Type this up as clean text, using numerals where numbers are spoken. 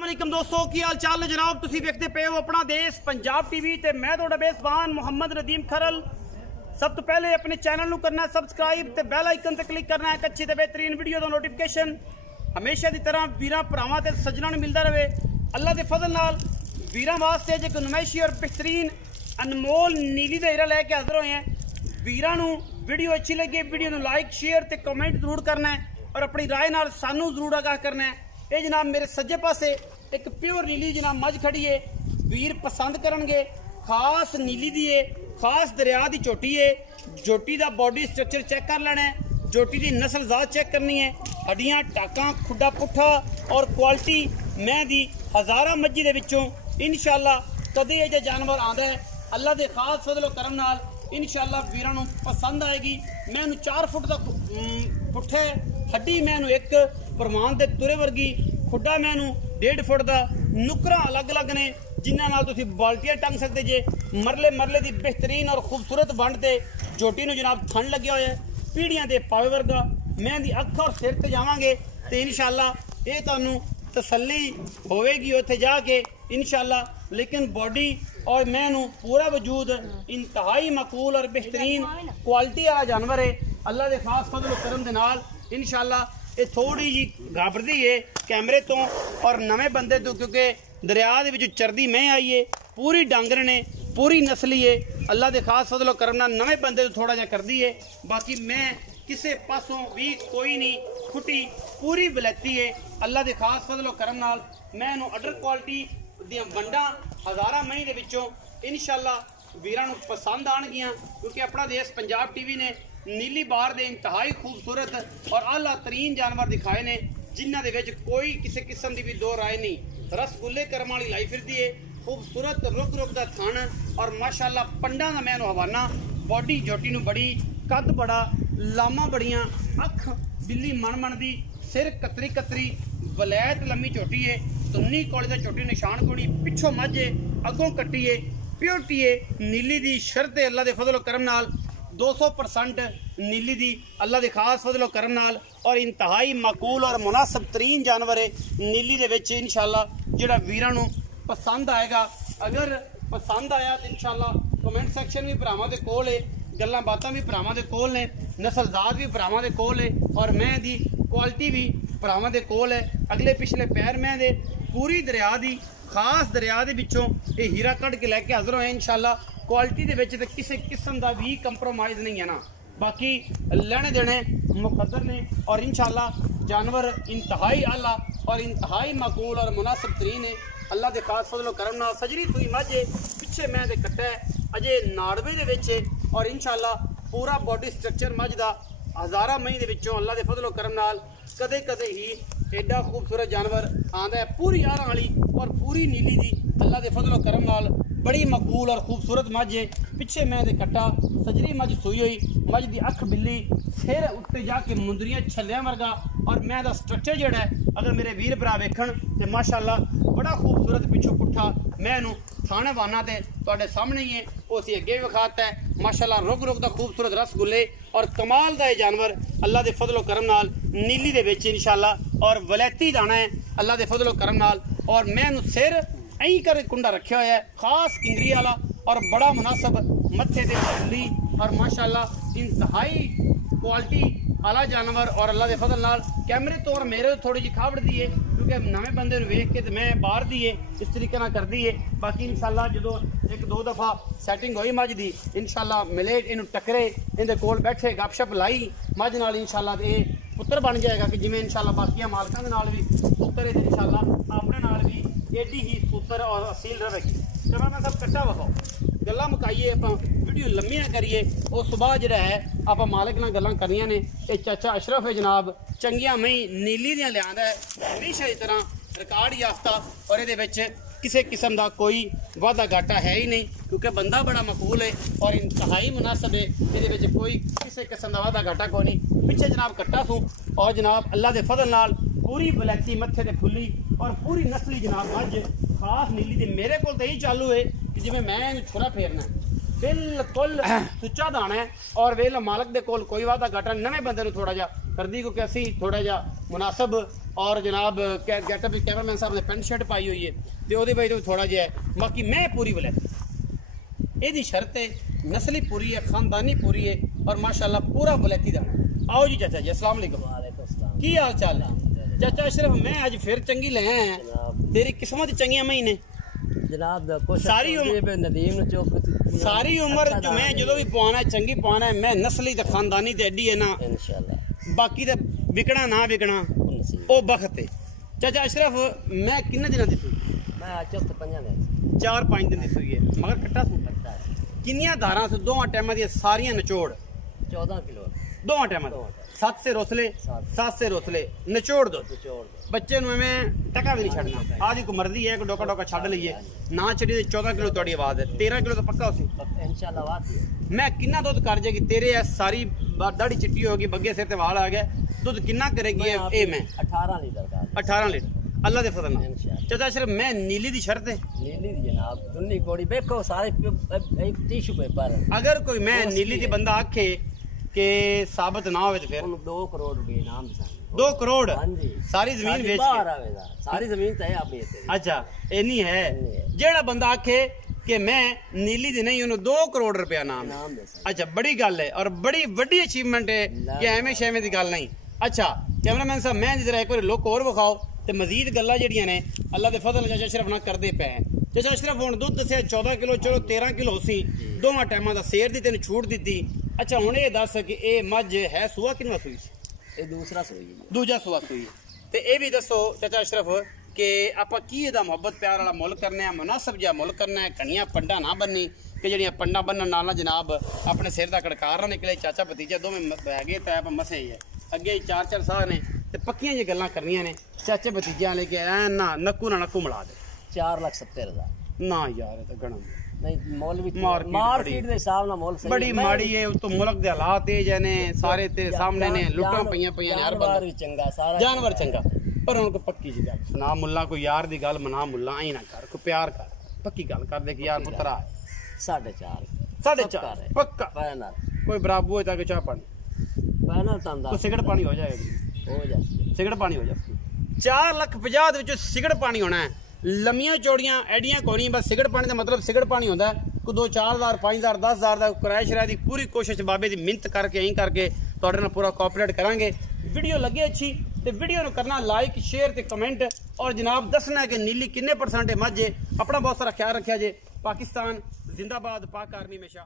अस्सलामुअलैकुम दोस्तों की हाल चाल जनाब तुसी देखते पे हो अपना देश पंजाब टीवी ते मैं थोड़ा बेसबान मोहम्मद नदीम खरल। सब तो पहले अपने चैनल करना सब्सक्राइब ते बैल आइकन ते क्लिक करना है अच्छी ते बेहतरीन वीडियो का नोटिफिकेशन हमेशा की तरह वीरां भरावां ते सज्जनां नूं मिलता रहे। अल्लाह के फजल नाल वीरां वास्ते अज एक नुमाइशी और बेहतरीन अनमोल नीली दा हीरा लैके हाजिर होए हैं। वीरां नूं वीडियो अच्छी लगी वीडियो नूं लाइक शेयर ते कमेंट जरूर करना है और अपनी राय नाल सानू जरूर आगाह करना है। ये जनाब मेरे सज्जे पासे एक प्योर नीली जनाब मझ खड़ी है, वीर पसंद करनगे। खास नीली दी है, खास दरिया की झोटी है। झोटी का बॉडी स्ट्रक्चर चेक कर लेना है, झोटी की नस्ल जात चेक करनी है, हड्डियां टाका खुडा पुठा और क्वालिटी मैं दी हज़ारा मज्जी दे विचों इंशाअल्लाह कदे ये जानवर आंदा है अल्लाह के खास फजलो करम नाल इंशाअल्लाह वीरां नूं पसंद आएगी। मैं 4 फुट तक पुठे हड्डी मैं एक परमान के तुरे वर्गी खुडा मैं 1.5 फुट का नुकरा अलग अलग ने जिन्हां नाल तुसीं बाल्टियां टंग सकते जे। मरले मरले की बेहतरीन और खूबसूरत वंड ते झोटी नूं जनाब थन लग्या होया है पीढ़ियां दे पावे वर्गा। मैं दी अख और सिर ते जावांगे ते इंशाअल्लाह ये तुहानूं तसल्ली होवेगी उत्थे जाके इंशाअल्लाह। लेकिन बॉडी और मैं पूरा वजूद इंतहाई मकूल और बेहतरीन क्वालिटी वाला जानवर है अल्लाह के खास फजल करम दे नाल इंशाअल्लाह। ये थोड़ी जी घाबरदी है कैमरे तो और नवे बंदे तो क्योंकि दरिया दे विच चरदी मैं आई है पूरी डांगर ने पूरी नस्ली है अल्लाह के खास फजल करम नाल नवे बंदे तो थोड़ा जा करदी है। बाकी मैं किसी पासों भी कोई नहीं खुटी पूरी बलैती है अल्लाह के खास फजल करम नाल। मैं अडर क्वालिटी दी वंडा हज़ारा मई दे विचों इंशाअल्लाह वीरां नूं पसंद आणगियां क्योंकि अपना देश पंजाब टीवी ने नीली बार दे इंतहाई खूबसूरत और आला तरीन जानवर दिखाए ने जिन्हां दे विच कोई किसी किस्म की भी दो राय नहीं। रसगुल्ले करम वाली लाई फिरदी है खूबसूरत रुक रुक दा थन और माशाअल्लाह पंडा दा मैं हवाना बॉडी झोटी नूं बड़ी कद बड़ा लामा बड़ियां अख बिल्ली मन मन दी सिर कतरी कतरी वलैत लम्मी झोटी है तुन्नी कोले दा झोटी निशान कोड़ी पिछों मझ है अगों कट्टी है प्योरिटी है नीली दी शर्त है अल्लाह दे फजल करम नाल 200% नीली दी अल्लाह के खास फजलो करम नाल और इंतहाई मकूल और मुनासिब तरीन जानवर है नीली दे विच इंशाअल्लाह जिहड़ा वीरां नूं पसंद आएगा। अगर पसंद आया तो इंशाअल्लाह कमेंट सैक्शन भी भरावां दे कोल है गल्लां बातां भी भरावां दे कोल ने नस्लजात भी भरावां दे कोल है और मैं दी क्वालिटी भी भरावां दे कोल है। अगले पिछले पैर मैं दे पूरी दरिया दी खास दरिया दे विचों ये हीरा कढ़ के लैके हाजिर होए इंशाअल्लाह। क्वालिटी दे विच ते किसी किस्म का भी कंप्रोमाइज़ नहीं है ना, बाकी लेने देने मुकद्दर ने और इंशाअल्लाह जानवर इंतहाई आला और इंतहाई मकूल और मुनासिब तरीन है अल्लाह के खास फजलो करम नाल। सजरी सुई मझ पिछे मैं दे कट्टा है अजे नाड़वे दे विच और इंशाअल्लाह पूरा बॉडी स्ट्रक्चर मझ दा हज़ारा मई दे विचों अल्लाह के फजलो करम नाल कदे कदे ही एडा खूबसूरत जानवर आंदा है पूरी यारां वाली और पूरी नीली दी अल्लाह के फजलो करम नाल बड़ी मकबूल और खूबसूरत मझ है। पिछे मैं दे कट्टा सजरी मझ सुई हुई मझ दी अख बिल्ली सिर उत्ते जाके मुंदरियां छल्लियां वर्गा और मैं दा स्ट्रक्चर जेड़ा है अगर मेरे वीर भरा वेखण ते माशाअल्लाह बड़ा खूबसूरत पिछों पुट्ठा मैं थाने वाना ते तुहाडे सामने ही है उसी अगे भी विखाता है माशाअल्लाह रुक रुक दा खूबसूरत रसगुल्ले और कमाल दा जानवर अल्लाह के फजलो करम नाल नीली दे विच इंशाअल्लाह और वलैती दाना है अल्लाह के फजलो करम नाल। और मैं सिर ऐं कर कुंडा रखा हुआ है खास किंगरी वाला और बड़ा मुनासिब मत्थे ते बिल्ली और माशाअल्लाह इंतहाई क्वालिटी आला जानवर और अल्लाह के फजल नाल कैमरे तो और मेरे थोड़ी जी खावड़ दी है क्योंकि नवे बंदे वेख के तो मैं बाहर दी है इस तरीके ना कर दी है। बाकी इंशाअल्लाह जो 1-2 दफ़ा सैटिंग हुई मझ दी इंशाअल्लाह मिले इनू टकरे इनके कोल बैठे गपशप लाई मझ नाल इंशाअल्लाह ये पुत्र बन जाएगा कि जिमें इंशाअल्लाह बाकी मालकों के नाल भी पुत्र है इंशाअल्लाह अपने नाल भी एडी ही सूत्र और असील रहेगी। चलो मैं सब कट्टा वखाओ गल्लां मुकाइए आप वीडियो लम्मी ना करिए और सुबह जो है आप मालिक नाल गल्लां करियां ने ये चाचा अशरफ है जनाब चंगियां मई नीली दियां लियांदा है हमेशा की तरह रिकॉर्ड याफ्ता और ये किसी किस्म का कोई वादा घाटा है ही नहीं क्योंकि बंदा बड़ा मकबूल है और इंतहाई मुनासिब है ये कोई किसी किस्म का वादा घाटा कोई नहीं। पिछे जनाब कट्टा सूँ और जनाब अल्लाह के फजल नाल पूरी बलैती मत्थे ते फुल्ली और पूरी नस्ली जनाब मझ खास नीली दी मेरे को तो यही चालू है कि जिमें मैं छुरा फेरना बिल्कुल सुच्चा दाना है और वेल मालक दे कोल कोई वादा घाटा नवे बंदे नूं थोड़ा जा कर दी को कैसी थोड़ा जा मुनासिब और जनाब गेटअप कैमरामैन साहब ने पेंट शर्ट पाई हुई है तो वो वजह तो थोड़ा जहा है बाकी मैं पूरी वलैती यदी शर्त है नस्ली पूरी है खानदानी पूरी है और माशाल्लाह पूरा वलैती दाना। आओ जी चाचा जी अस्सलाम वालेकुम की हाल चाल है चाचा अशरफ मैं आज फिर चंगी ले आया तेरी किस्मत चंगिया महीने जनाब सारी उम्र नदीम सारी उम्र जो मैं जो भी पवाना है चंगी पवाना है मैं नस्ली ते खानदानी ते एडी है ना इंशाल्लाह बाकी ते विकना ना विकना ओ बखत है। चाचा अशरफ मैं किन्ने दिना दी सुई मैं चौथ 5 दिन 4-5 दिन दी सुई है मगर कट्टा सूट किन्नियां धारा से दोवां टाइमां दी सारियां निचोड़ 14 किलो दोवां टाइमां 7 से रोसले 7 से रोसले निचोड़ दो बच्चे में टका भी नहीं छड़ना आज को मर्जी है डोका डोका छड़ लीए ना छड़ी 14 किलो थोड़ी आवाज है 13 किलो तो पक्का उसी इंशाल्लाह बात है। मैं किन्ना दूध कर जाएगी तेरे सारी दाढ़ी चिट्टी होगी बग्गे सिर ते वाल आ गए दूध किन्ना करेगी ए मैं 18 लीटर का 18 लीटर अल्लाह दे फजल नाल। चाचा सिर्फ मैं नीली दी शर्त है नीली दी जनाब दुन्नी कोड़ी देखो सारे एक टिश्यू पेपर अगर कोई मैं नीली दी बंदा आखे के साबित ना हो फिर 2 करोड़ रुपए इनाम 2 करोड़ हाँ जी सारी जमीन बेच बाहर आवेगा सारी जमीन तो है अपनी अच्छा इन्नी है जेड़ा बंदा आखे कि मैं नीली दी नहीं 2 करोड़ रुपया नाम अच्छा बड़ी गल है और बड़ी बड़ी अचीवमेंट है कि एवें शेवें दी गल नहीं। अच्छा कैमरामैन साहब मैं जरा एक बार लुक और विखाओ ते मजीद गल्लां जेहड़ियां ने अल्लाह दे फजल चाचा अशरफ ना करदे पे चाचा अशरफ हुण दुध दस्सिया 14 किलो चलो 13 किलो सी दोवां टाइमां दा सेर दी तैनूं छूट दित्ती। अच्छा हुण ये दस कि ए मझ है सूआ किनवा सूई सी ये दूसरा सूई दूजा सूआ सूई ते ए भी दसो चाचा अशरफ कि आपां की एदा मोहब्बत प्यार वाला मुल करने आ मुनासिब जिहा मुल करना है कणियां पंडा ना बन्नी कि ਜਿਹੜੀਆਂ पंडा बन्नण नाल ना जनाब अपने सिर दा कड़कार ना निकले चाचा भतीजा दोवें हैगे तैप मसे ही है अगे 4-4 साह ने ते पक्कियां जी गल्लां करनियां ने चाचे भतीजे वाले के ना नक्कू ना नक्कू मिला दे 4,70,000 ना यार ये तो गणा नहीं मोल भी मार्केट दे हिसाब नाल मोल सही बड़ी माड़ी है तो मुल्क दे हालात तेज ने सारे तेरे सामने ने लुटां पईयां पईयां यार जानवर भी चंगा सारा जानवर चंगा पर उनको पक्की जी गल सुना मुल्ला कोई यार दी गल मना मुल्ला आई ना कर कोई प्यार कर पक्की गल कर दे कि यार पुत्रा 4.5 पक्का फाइनल कोई बराबू है ताकि चाह पानी फाइनल तंदा तो सिगरेट पानी हो जाएगी हो जाए सिगरेट पानी हो जाए 4,50,000 ਦੇ ਵਿੱਚੋਂ ਸਿਗਰਟ ਪਾਣੀ ਹੋਣਾ ਹੈ ਲੰਮੀਆਂ ਚੌੜੀਆਂ ਐਡੀਆਂ ਕੋਈ ਨਹੀਂ ਬਸ ਸਿਗਰਟ ਪਾਣੀ ਦਾ ਮਤਲਬ ਸਿਗਰਟ ਪਾਣੀ ਹੁੰਦਾ ਕੋਈ 2-4,000 5,000 10,000 ਦਾ ਕਿਰਾਇਆ ਸ਼ਰਾਇਆ ਦੀ ਪੂਰੀ ਕੋਸ਼ਿਸ਼ ਬਾਬੇ ਦੀ ਮਿਹਨਤ ਕਰਕੇ ਐਂ ਕਰਕੇ ਤੁਹਾਡੇ ਨਾਲ ਪੂਰਾ ਕੋਆਪਰੇਟ ਕਰਾਂਗੇ। ਵੀਡੀਓ ਲੱਗੇ ਅੱਛੀ ਤੇ ਵੀਡੀਓ ਨੂੰ ਕਰਨਾ ਲਾਈਕ ਸ਼ੇਅਰ ਤੇ ਕਮੈਂਟ और जनाब दसना कि नीली किन्ने % मझ है। अपना बहुत सारा ख्याल रखा जे। पाकिस्तान जिंदाबाद, पाक आर्मी हमेशा।